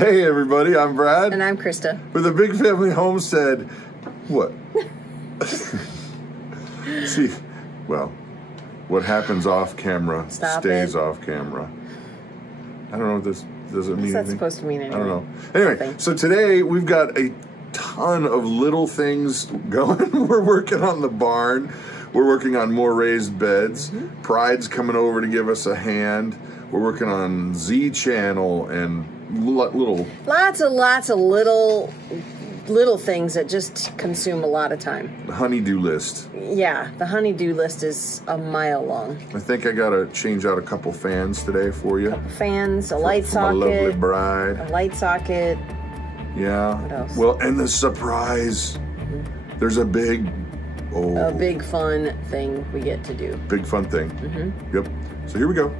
Hey everybody, I'm Brad. And I'm Krista. With the Big Family Homestead. What? See, well, what happens off camera stays off camera. I don't know what this doesn't mean. What's that supposed to mean anyway? I don't know. Anyway, so today we've got a ton of little things going. We're working on the barn. We're working on more raised beds. Pride's coming over to give us a hand. We're working on Z channel and lots of little things that just consume a lot of time. The honey-do list. Yeah, the honey-do list is a mile long. I think I gotta change out a couple fans today for you. Fans, a light socket. My lovely bride. A light socket. Yeah. What else? Well, and the surprise. There's a big fun thing we get to do. Big fun thing. Yep. So here we go.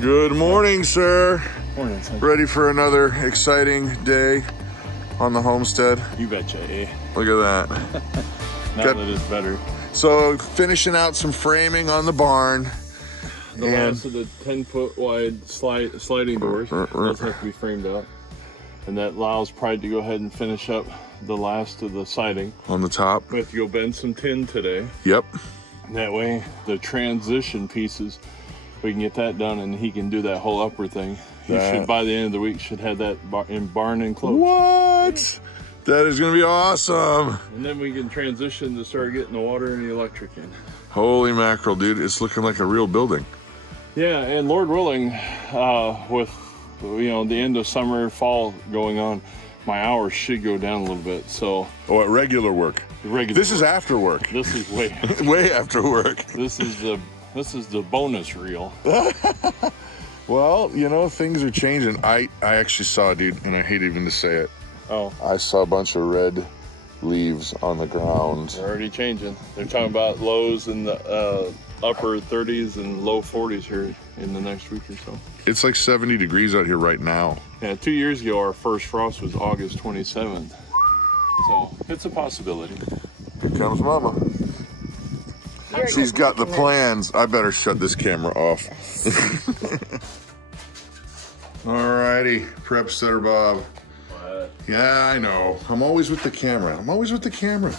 Good morning, sir. Morning, son. Ready for another exciting day on the homestead? You betcha, eh? Look at that. Now that it's better. So finishing out some framing on the barn. The last of the 10-foot wide sliding doors those have to be framed out. And that allows Pride to go ahead and finish up the last of the siding. On the top. We have to go bend some tin today. Yep. That way, the transition pieces, we can get that done and he can do that whole upper thing. He should, by the end of the week, should have that barn enclosed. What? That is gonna be awesome. And then we can transition to start getting the water and the electric in. Holy mackerel, dude. It's looking like a real building. Yeah, and Lord willing, with the end of summer, fall going on, my hours should go down a little bit. So, at regular work. This is after work. This is way way after work. This is the bonus reel. Well, things are changing. I actually saw, dude, and I hate even to say it. Oh, I saw a bunch of red leaves on the ground. They're already changing. They're talking about lows in the upper 30s and low 40s here in the next week or so. It's like 70 degrees out here right now. Yeah, 2 years ago, our first frost was August 27th. So it's a possibility. Here comes Mama. She's got the plans. I better shut this camera off. Alrighty, prep setter Bob. What? Yeah, I know. I'm always with the camera.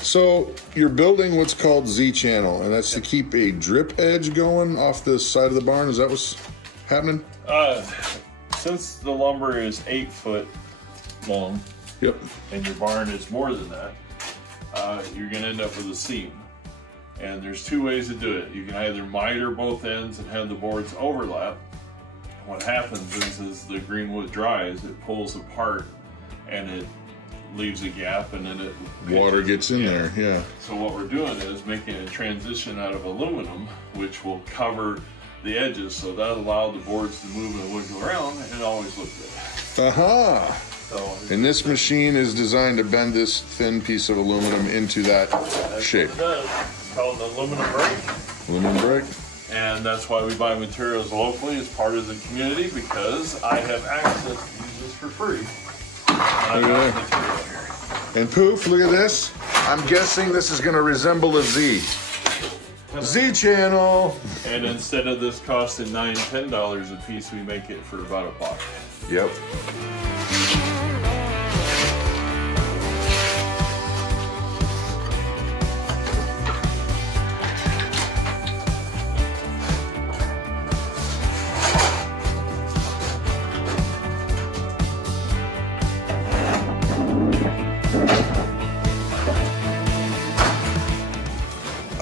So you're building what's called Z channel, and that's to keep a drip edge going off the side of the barn. Is that what's happening? Since the lumber is 8 foot long, yep, and your barn is more than that, you're gonna end up with a seam. And there's two ways to do it. You can either miter both ends and have the boards overlap. What happens is the green wood dries, it pulls apart and it leaves a gap, and then water gets in there, yeah. So what we're doing is making a transition out of aluminum, which will cover the edges, so that'll allow the boards to move and wiggle around and always look good. Aha! And this machine is designed to bend this thin piece of aluminum into that shape. What it does. It's called an aluminum brake. Aluminum brake. And that's why we buy materials locally as part of the community, because I have access to use this for free. And poof, look at this. I'm guessing this is going to resemble a Z. Z channel. And instead of this costing $9, $10 a piece, we make it for about $1. Yep.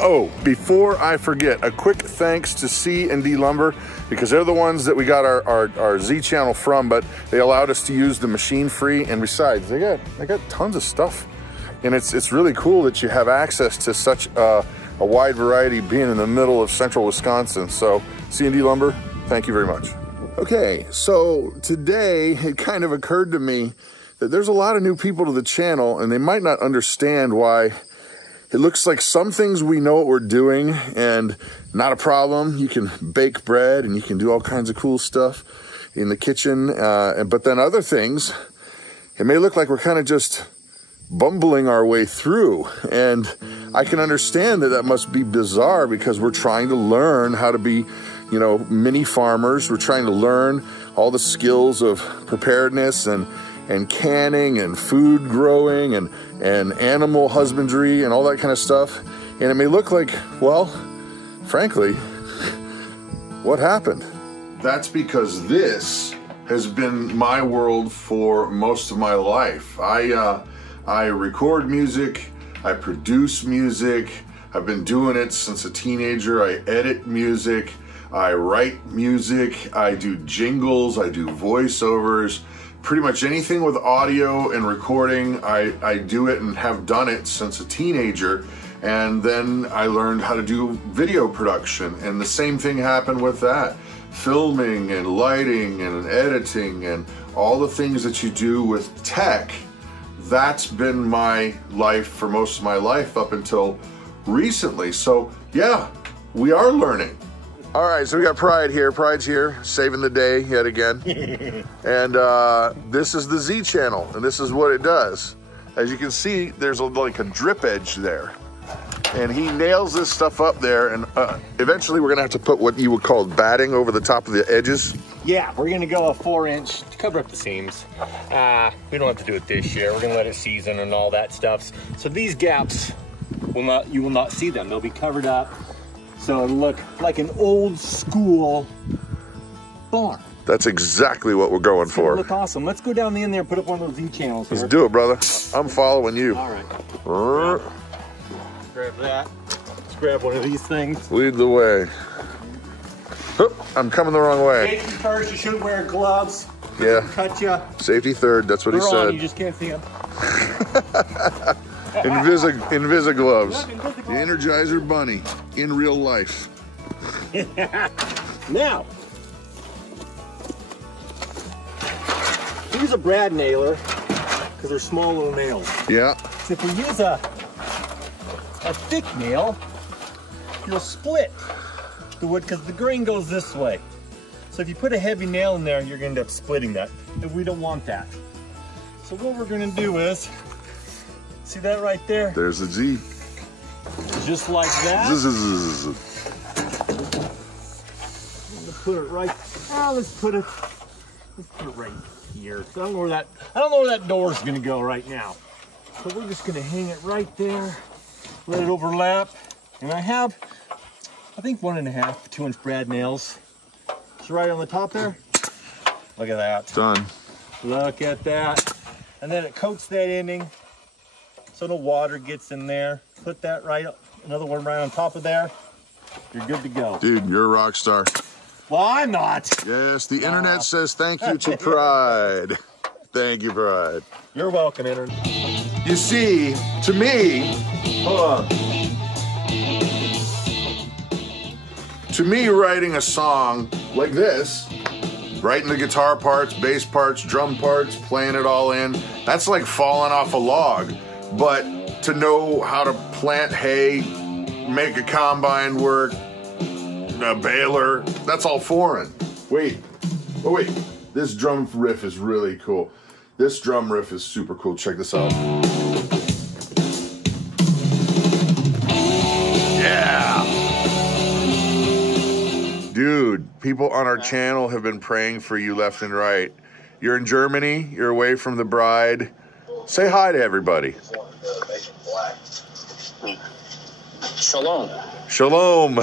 Oh, before I forget, a quick thanks to C&D Lumber, because they're the ones that we got our Z channel from, but they allowed us to use the machine free, and besides, they got tons of stuff. And it's really cool that you have access to such a wide variety being in the middle of central Wisconsin. So C&D Lumber, thank you very much. Okay, so today it kind of occurred to me that there's a lot of new people to the channel, and they might not understand why it looks like some things we know what we're doing and not a problem. You can bake bread and you can do all kinds of cool stuff in the kitchen. But then other things, it may look like we're kind of just bumbling our way through. And I can understand that that must be bizarre, because we're trying to learn how to be, mini farmers. We're trying to learn all the skills of preparedness and canning and food growing and animal husbandry and all that kind of stuff. And it may look like, well, frankly, what happened? That's because this has been my world for most of my life. I record music, I produce music, I've been doing it since a teenager. I edit music, I write music, I do jingles, I do voiceovers. Pretty much anything with audio and recording, I do it and have done it since a teenager. And then I learned how to do video production, and the same thing happened with that. Filming and lighting and editing and all the things that you do with tech, that's been my life for most of my life up until recently. So yeah, we are learning. All right, so we got Pride here. Pride's here, saving the day yet again. And this is the Z channel, and this is what it does. As you can see, there's like a drip edge there. And he nails this stuff up there, and eventually we're gonna have to put what you would call batting over the top of the edges. Yeah, we're gonna go a 4-inch to cover up the seams. We don't have to do it this year. We're gonna let it season and all that stuff. So these gaps, you will not see them. They'll be covered up. So it'll look like an old school barn. That's exactly what we're going for. It'll look awesome. Let's go down in there and put up one of those Z channels here. Let's do it, brother. I'm following you. All right. Grab that. Let's grab one of these things. Lead the way. Oh, I'm coming the wrong way. Safety first. You shouldn't wear gloves. Yeah. Cut you. Safety third. That's what he said. You just can't see them. Invisa gloves. The Energizer Bunny in real life. Now, use a brad nailer because they're small little nails. Yeah. So if we use a thick nail, you'll split the wood because the grain goes this way. So if you put a heavy nail in there, you're going to end up splitting that, and we don't want that. So what we're going to do is, see that right there? There's the Z. Just like that. Z. I'm going to put it right. Let's put it right here. So I don't know where that door's going to go right now. So we're just going to hang it right there. Let it overlap, and I have, I think 1.5 2-inch brad nails. It's right on the top there. Look at that. Done. Look at that. And then it coats that ending so no water gets in there. Put that right, another one right on top of there. You're good to go. Dude, you're a rock star. Well, I'm not. Yes, the internet says thank you to Pride. Thank you, Pride. You're welcome, internet. You see, to me, hold on. To me, writing a song like this, writing the guitar parts, bass parts, drum parts, playing it all in, that's like falling off a log. But to know how to plant hay, make a combine work, a baler, that's all foreign. Wait, oh wait, this drum riff is really cool. This drum riff is super cool. Check this out. Yeah! Dude, people on our channel have been praying for you left and right. You're in Germany, you're away from the bride. Say hi to everybody. Shalom. Shalom.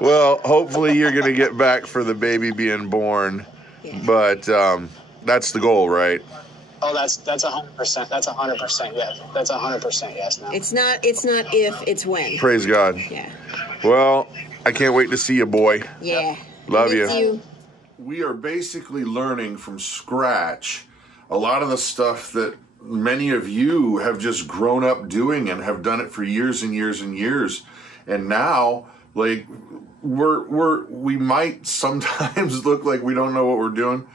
Well, hopefully you're going to get back for the baby being born. But that's the goal, right? Oh, that's 100%. That's 100% yes. That's 100% yes now. It's not if, it's when. Praise God. Yeah. Well, I can't wait to see you, boy. Yeah. Love you. We are basically learning from scratch a lot of the stuff that many of you have just grown up doing and have done it for years and years and years. And now, like, we might sometimes look like we don't know what we're doing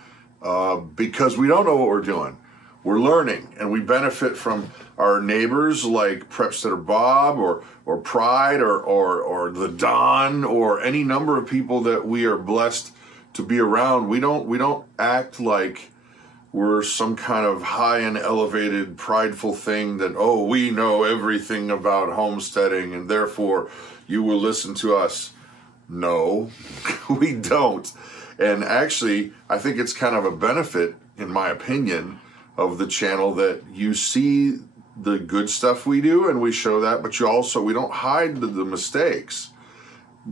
because we don't know what we're doing. We're learning, and we benefit from our neighbors like Prepstetter Bob or Pride or the Don or any number of people that we are blessed to be around. We don't act like we're some kind of high and elevated, prideful thing that, oh, we know everything about homesteading and therefore you will listen to us. No, we don't. And actually, I think it's kind of a benefit, in my opinion, of the channel that you see the good stuff we do and we show that, but we don't hide the mistakes,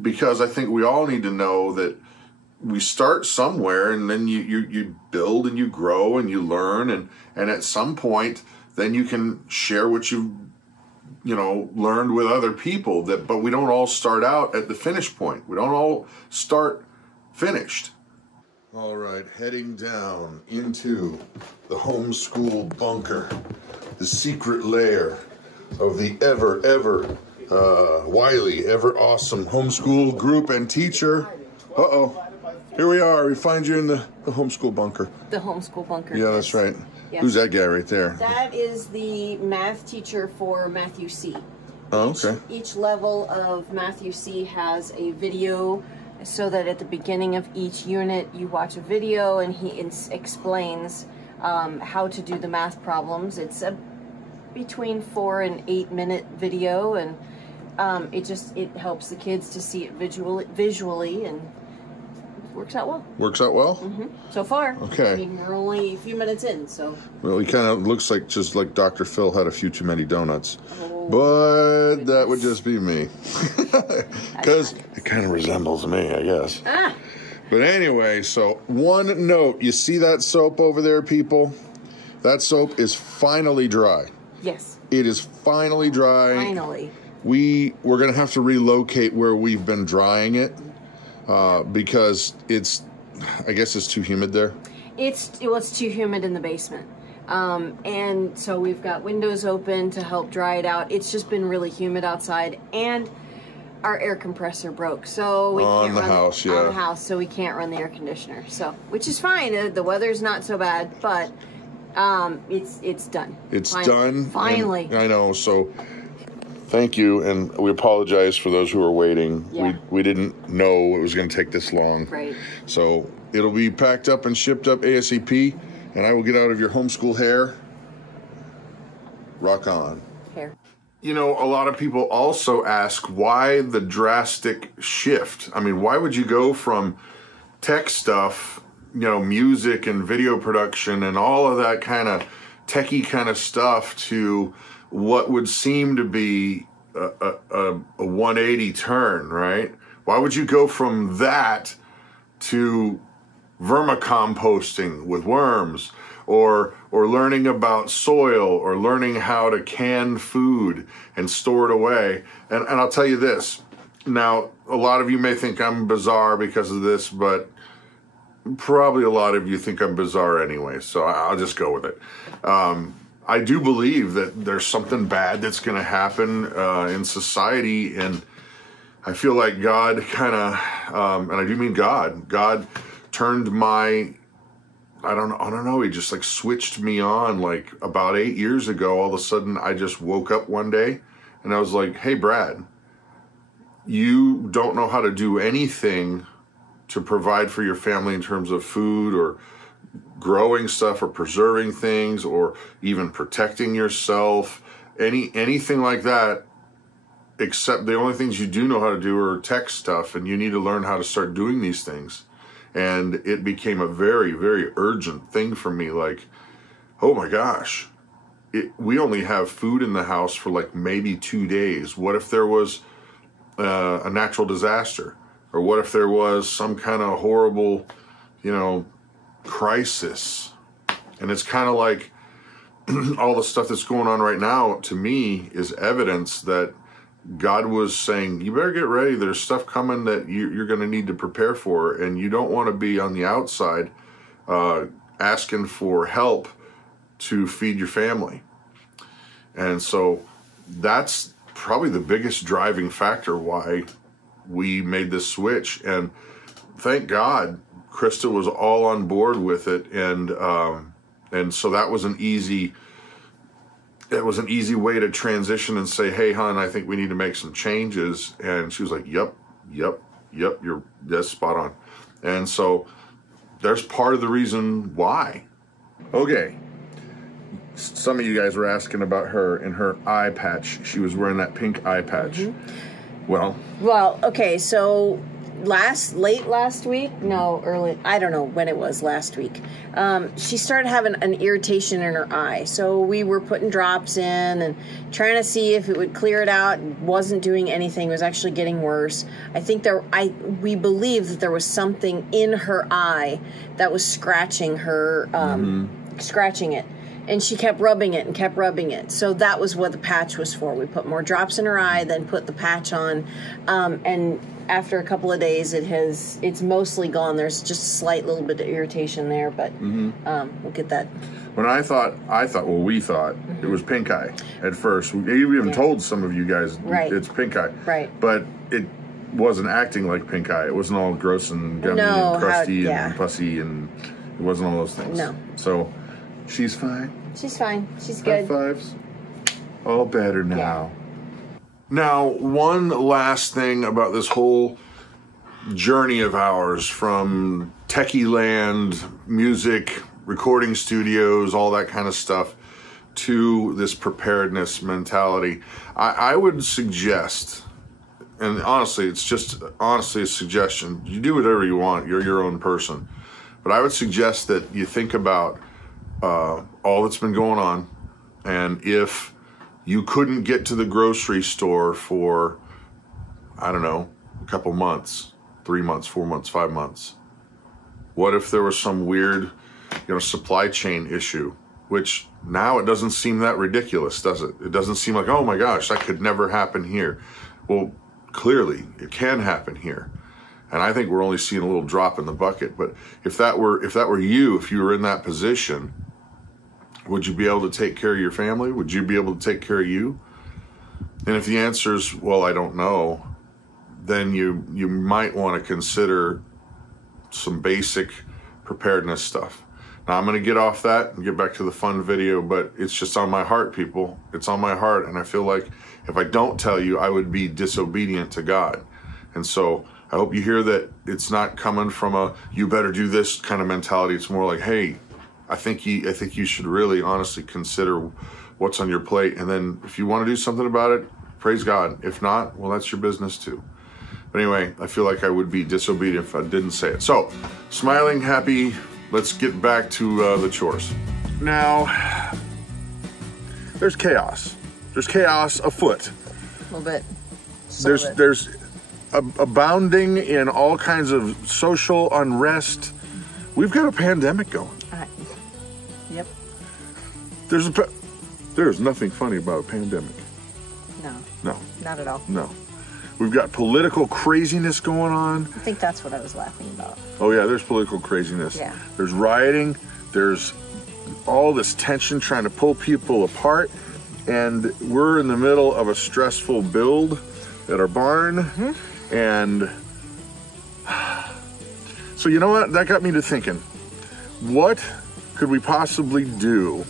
because I think we all need to know that we start somewhere, and then you build and you grow and you learn, and at some point then you can share what you've learned with other people. But we don't all start out at the finish point. We don't all start finished. All right, heading down into the homeschool bunker, the secret lair of the ever wily, ever awesome homeschool group and teacher. Uh-oh. Here we are. We find you in the homeschool bunker. The homeschool bunker. Yeah, that's right. Yes. Who's that guy right there? That is the math teacher for Matthew C. Oh, okay. Each level of Matthew C has a video, so that at the beginning of each unit you watch a video and he explains how to do the math problems. It's a between 4 and 8 minute video, and it helps the kids to see it visually, and it works out well. Works out well? Mm-hmm. So far. Okay. I mean, we're only a few minutes in, so. Well, he kind of looks like just like Dr. Phil had a few too many donuts. Oh, but goodness. That would just be me. Because it kind of resembles me, I guess. Ah. But anyway, so one note. You see that soap over there, people? That soap is finally dry. Yes. It is finally dry. Finally. We're going to have to relocate where we've been drying it because I guess it's too humid there. It's too humid in the basement. And so we've got windows open to help dry it out. It's just been really humid outside, and our air compressor broke, so we can't run on the house, so we can't run the air conditioner. So, which is fine. The weather's not so bad, but it's done. It's done. Finally. I know. So thank you, and we apologize for those who are waiting. Yeah. We didn't know it was going to take this long. Right. So it'll be packed up and shipped up ASAP, and I will get out of your homeschool hair. Rock on. Hair. You know, a lot of people also ask why the drastic shift. I mean, why would you go from tech stuff, music and video production and all of that kind of techie kind of stuff to what would seem to be a 180 turn, right? Why would you go from that to vermicomposting with worms, or learning about soil, or learning how to can food and store it away? And I'll tell you this. Now, a lot of you may think I'm bizarre because of this, but probably a lot of you think I'm bizarre anyway, so I'll just go with it. I do believe that there's something bad that's going to happen in society, and I feel like God kind of, and I do mean God turned my, I don't know, he just like switched me on like about 8 years ago. All of a sudden I just woke up one day and I was like, hey, Brad, you don't know how to do anything to provide for your family in terms of food or growing stuff or preserving things or even protecting yourself, anything like that, except the only things you do know how to do are tech stuff, and you need to learn how to start doing these things. And it became a very, very urgent thing for me. Like, oh my gosh, we only have food in the house for like maybe 2 days. What if there was a natural disaster? Or what if there was some kind of horrible, crisis? And it's kind of like all the stuff that's going on right now, to me, is evidence that God was saying, you better get ready. There's stuff coming that you're going to need to prepare for, and you don't want to be on the outside asking for help to feed your family. And so that's probably the biggest driving factor why we made this switch. And thank God Christa was all on board with it, and so that was an easy way to transition and say, hey, hon, I think we need to make some changes. And she was like, yep, that's spot on. And so there's part of the reason why. Okay. Some of you guys were asking about her and her eye patch. She was wearing that pink eye patch. Mm-hmm. Well, okay, so late last week, no, early, I don't know when it was last week, she started having an irritation in her eye. So we were putting drops in and trying to see if it would clear it out. It wasn't doing anything. It was actually getting worse. I think we believe that there was something in her eye that was scratching her, scratching it. And she kept rubbing it and kept rubbing it. So that was what the patch was for. We put more drops in her eye, then put the patch on. And after a couple of days, it's mostly gone. There's just a slight little bit of irritation there, but we'll get that. When we thought it was pink eye at first. We even told some of you guys it's pink eye. Right. But it wasn't acting like pink eye. It wasn't all gross and gummy and crusty and pussy, and it wasn't all those things. No. So she's fine. She's fine. She's good. High fives. All better now. Yeah. Now, one last thing about this whole journey of ours, from techie land, music, recording studios, all that kind of stuff, to this preparedness mentality. I would suggest, and honestly, it's just a suggestion. You do whatever you want. You're your own person. But I would suggest that you think about all that's been going on, and if you couldn't get to the grocery store for, I don't know, a couple months, 3 months, 4 months, 5 months. What if there was some weird, supply chain issue, which now it doesn't seem that ridiculous, does it? It doesn't seem like, oh my gosh, that could never happen here. Well, clearly it can happen here. And I think we're only seeing a little drop in the bucket. But if that were you, if you were in that position, would you be able to take care of your family? Would you be able to take care of you? And if the answer is, well, I don't know, then you might want to consider some basic preparedness stuff. Now, I'm going to get off that and get back to the fun video, but it's just on my heart, people. It's on my heart, and I feel like if I don't tell you, I would be disobedient to God. And so I hope you hear that it's not coming from a you better do this kind of mentality. It's more like, hey, I think you should really honestly consider what's on your plate, and then if you want to do something about it, praise God. If not, well, that's your business too. But anyway, I feel like I would be disobedient if I didn't say it. So, smiling, happy, let's get back to the chores. Now, there's chaos. There's chaos afoot. A little bit. There's abounding in all kinds of social unrest. We've got a pandemic going. Yep. There's nothing funny about a pandemic. No. Not at all. No. We've got political craziness going on. I think that's what I was laughing about. Oh yeah, there's political craziness. Yeah. There's rioting. There's all this tension trying to pull people apart. And we're in the middle of a stressful build at our barn. And so you know what? That got me to thinking, what could we possibly do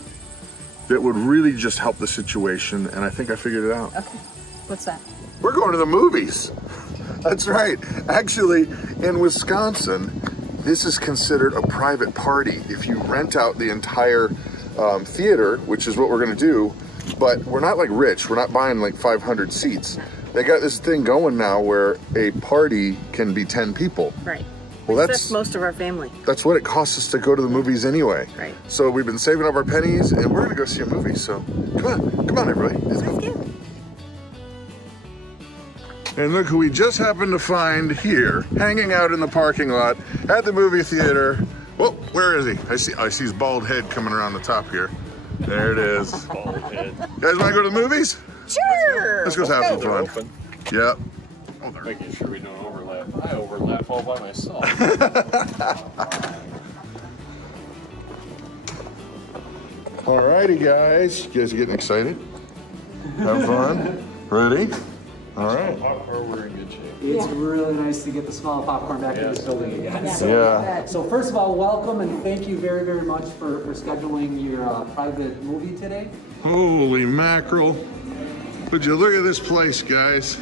that would really just help the situation? And I think I figured it out. Okay. What's that? We're going to the movies. That's right. Actually, in Wisconsin, this is considered a private party. If you rent out the entire theater, which is what we're going to do, but we're not like rich. We're not buying like 500 seats. They got this thing going now where a party can be 10 people. Right. Well, that's most of our family. That's what it costs us to go to the movies anyway. Right. So we've been saving up our pennies, and we're gonna go see a movie. So come on, everybody. Let's go. And look who we just happened to find here, hanging out in the parking lot at the movie theater. Whoa, where is he? I see his bald head coming around the top here. There it is. Bald head. You guys want to go to the movies? Sure. Let's go have some fun. Yep. Making sure we don't overlap. I overlap all by myself. Alrighty, guys. You guys are getting excited? Have fun? Ready? All right. We're in good shape. It's really nice to get the smell of popcorn back in this building again. Yeah. So first of all, welcome and thank you very, very much for scheduling your private movie today. Holy mackerel. Would you look at this place, guys?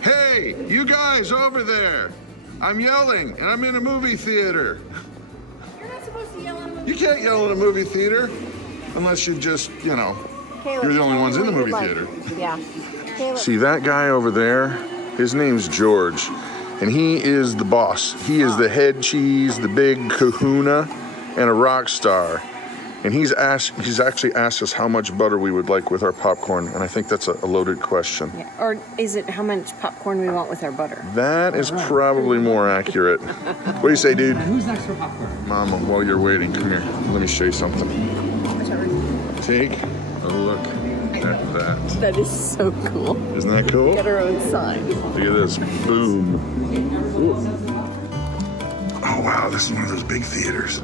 Hey, you guys over there. I'm yelling, and I'm in a movie theater. You're not supposed to yell in a movie You can't yell in a movie theater unless you just, you know, you're the only ones in the movie theater. Yeah. See that guy over there? His name's George. And he is the boss. He is the head cheese, the big kahuna, and a rock star. And he's actually asked us how much butter we would like with our popcorn, and I think that's a loaded question. Yeah. Or is it how much popcorn we want with our butter? That is probably more accurate. What do you say, dude? Who's next for popcorn? Mama, while you're waiting, come here. Let me show you something. Whichever. Take a look at that. That is so cool. Isn't that cool? Get our own sign. Look at this. Boom. Ooh. Oh, wow. This is one of those big theaters.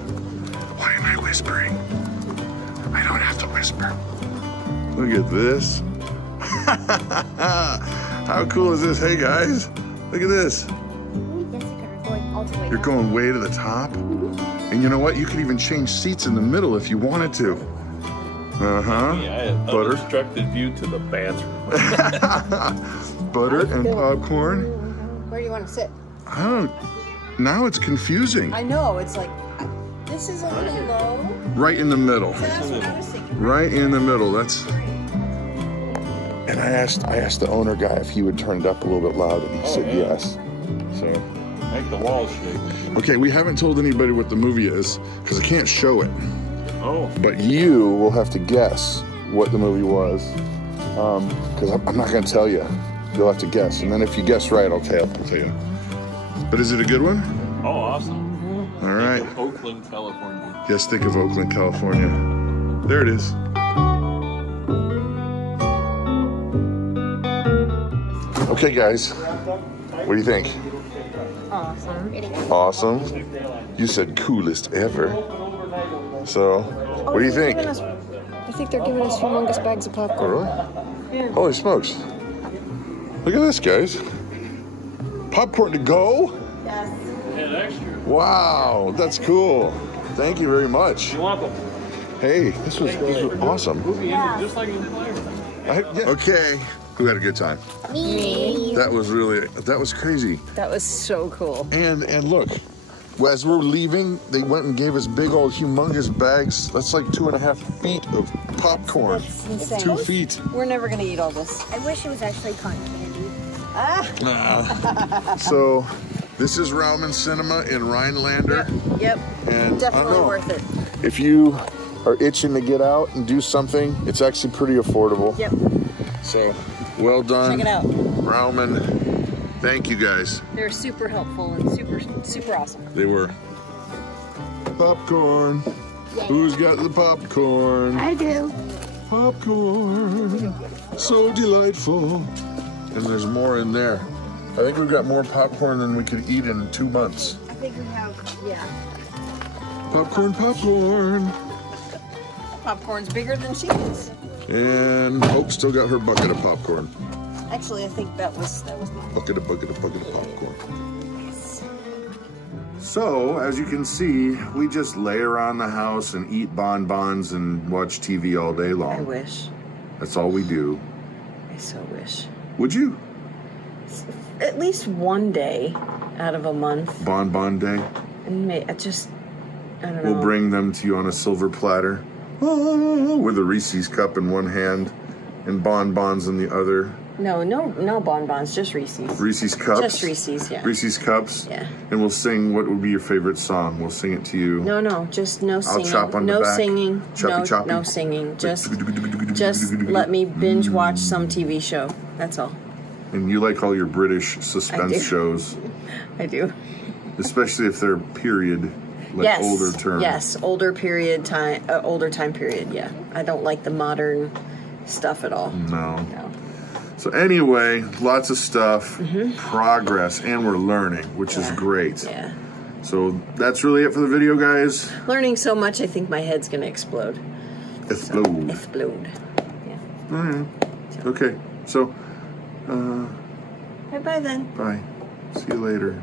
Why am I whispering? I don't have to whisper. Look at this. How cool is this? Hey, guys. Look at this. You're going way to the top. And you know what? You could even change seats in the middle if you wanted to. Uh-huh. Yeah, butter. Unobstructed view to the bathroom. Butter and popcorn. Where do you want to sit? I don't. Now it's confusing. I know. It's like, this is a little low. Right in the middle. That's what I was thinking. Right in the middle. That's. And I asked the owner guy if he would turn it up a little bit loud, and he said yes. So. Make the walls shake. Okay, we haven't told anybody what the movie is because I can't show it. Oh. But you will have to guess what the movie was, because I'm not going to tell you. You'll have to guess, and then if you guess right, I'll tell you. But is it a good one? Oh, awesome. All right. Think of Oakland, California. Yes, think of Oakland, California. There it is. Okay, guys. What do you think? Awesome. Awesome. You said coolest ever. So, what do you think? I think they're giving us humongous bags of Oh, popcorn. really? Yeah. Holy smokes. Look at this, guys. Popcorn to go? Yes. And extra. Wow, that's cool. Thank you very much. You're welcome. Hey, this was awesome. Just like you did there. Okay, who had a good time? Me. That was crazy. That was so cool. And look, as we're leaving, they went and gave us big old humongous bags. That's like 2.5 feet of popcorn. That's insane. 2 feet. We're never gonna eat all this. I wish it was actually cotton candy. So, this is Rauman Cinema in Rhinelander. Yep. And Definitely worth it. If you are itching to get out and do something, it's actually pretty affordable. Yep. So, well done. Check it out. Rauman. Thank you, guys. They're super helpful and super awesome. They were. Popcorn. Yeah. Who's got the popcorn? I do. Popcorn. So delightful. And there's more in there. I think we've got more popcorn than we could eat in 2 months. I think we have, yeah. Popcorn, popcorn. Popcorn's bigger than she is. And Hope still got her bucket of popcorn. Actually, I think that was mine. Bucket of popcorn. So, as you can see, we just lay around the house and eat bonbons and watch TV all day long. I wish. That's all we do. I so wish. Would you? At least one day out of a month. Bonbon day. And I don't know. We'll bring them to you on a silver platter. With a Reese's cup in one hand and bonbons in the other. No bonbons, just Reese's. Reese's cups? Just Reese's, yeah. Reese's cups? Yeah. And we'll sing, what would be your favorite song? We'll sing it to you. No, just no singing. I'll chop on the no back. singing. Choppy. No singing. Just let me binge watch some TV show. That's all. And you like all your British suspense shows. I do. Especially if they're period, like yes. older term. Yes, older time period, yeah. I don't like the modern stuff at all. No. So anyway, lots of stuff, progress, and we're learning, which is great. Yeah. So that's really it for the video, guys. Learning so much, I think my head's gonna explode. Explode. Explode. Yeah. All right. Okay. So, Bye-bye then. bye. See you later.